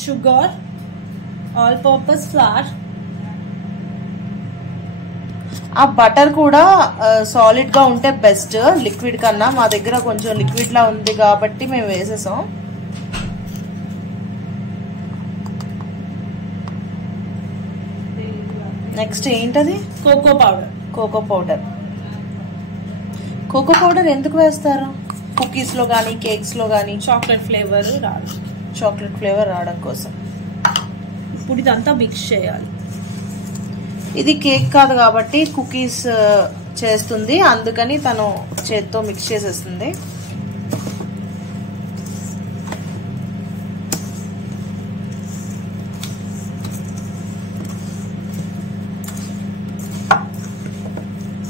sugar, all-purpose flour. ఆ butter కూడా solid గా ఉంటే బెస్ట్ లిక్విడ్ కన్నా. మా దగ్గర కొంచెం లిక్విడ్ లా ఉంది కాబట్టి మేము వేసేసాం. నెక్స్ట్ ఏంటది? Cocoa powder. Cocoa powder. Cocoa powder ఎందుకు వేస్తారు? కుకీస్ లో గానీ కేక్స్ లో గానీ చాక్లెట్ ఫ్లేవర్ రావడం. చాక్లెట్ ఫ్లేవర్ రావడం కోసం. ఇప్పుడు ఇదంతా మిక్స్ చేయాలి. ఇది కేక్ కాదు కాబట్టి కుకీస్ చేస్తుంది, అందుకని తను చేత్తో మిక్స్ చేసేస్తుంది.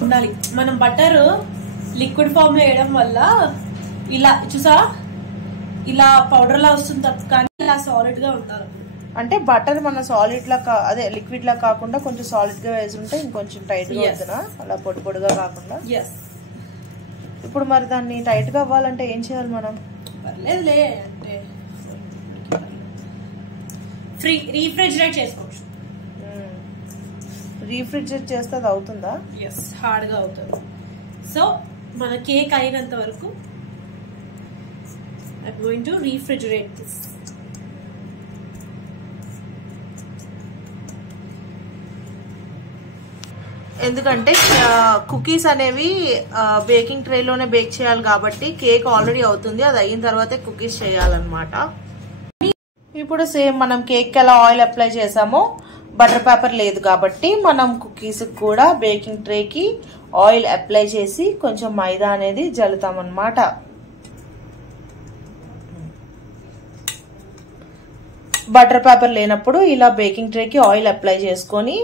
ఉండాలి. మనం బటర్ లిక్విడ్ ఫామ్ లో వేయడం వల్ల ఇలా చూసా ఇలా పౌడర్ లా వస్తుంది తప్ప కానీ ఇలా సాలిడ్ గా ఉండాలి. అంటే బటర్ మన సాలిడ్ లా అదే లిక్విడ్ లా కాకుండా కొంచెం సాలిడ్ గా వేసి ఉంటే ఇంకొంచెం టైట్ గా అవుతుందా, అలా పొడి పొడిగా కాకుండా. ఇప్పుడు మరి దాన్ని టైట్ గా అవ్వాలంటే ఏం చేయాలి మనం? పర్లేదులే, అంటే రీఫ్రిజిరేట్ చేసుకోవచ్చు. రీఫ్రిజిరేట్ చేస్తే అది అవుతుందా? హార్డ్ గా అవుతుంది. సో మన కేక్ అయినంత వరకు I'm going to refrigerate this. ఎందుకంటే కుకీస్ అనేవి బేకింగ్ ట్రే లోనే బేక్ చేయాలి కాబట్టి కేక్ ఆల్రెడీ అవుతుంది, అది అయిన తర్వాతే కుకీస్ చేయాలన్నమాట. ఇప్పుడు సేమ్ మనం కేక్ ఎలా ఆయిల్ అప్లై చేసామో బటర్ పేపర్ లేదు కాబట్టి మనం కుకీస్ కూడా బేకింగ్ ట్రేకి ఆయిల్ అప్లై చేసి కొంచెం మైదా అనేది జల్లుతామన్నమాట. బటర్ పేపర్ లేనప్పుడు ఇలా బేకింగ్ ట్రేకి ఆయిల్ అప్లై చేసుకొని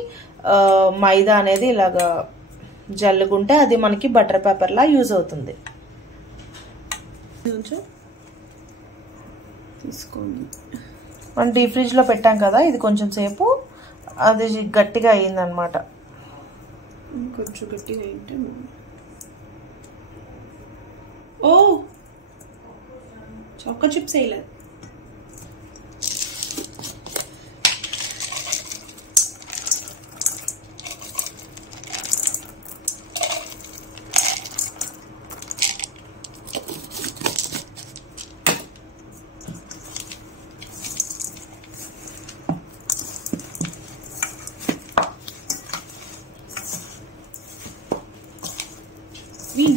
మైదా అనేది ఇలాగా జల్లుకుంటే అది మనకి బటర్ పేపర్ లా యూజ్ అవుతుంది. మనం డీప్ ఫ్రిడ్జ్ లో పెట్టాం కదా, ఇది కొంచెం సేపు అది గట్టిగా అయ్యిందనమాట. కొంచెం గట్టిగా అయింటే ఓ చాకో చిప్స్ వేయలేదు.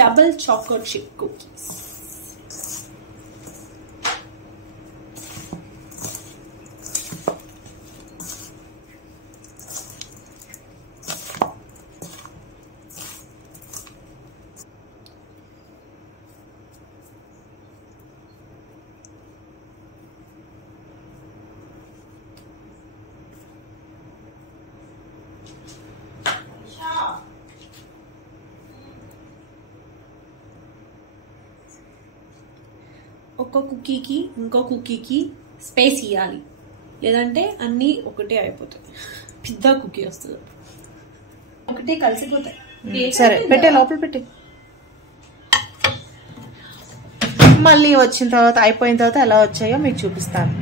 Double chocolate chip cookies. ఒక కుకీకి ఇంకో కుకీకి స్పేస్ ఇవ్వాలి, లేదంటే అన్నీ ఒకటే అయిపోతాయి, పెద్ద కుకీ వస్తుంది, ఒకటే కలిసిపోతాయి. సరే పెట్టే లోపల పెట్టి మళ్ళీ వచ్చిన తర్వాత అయిపోయిన తర్వాత ఎలా వచ్చాయో మీకు చూపిస్తాను.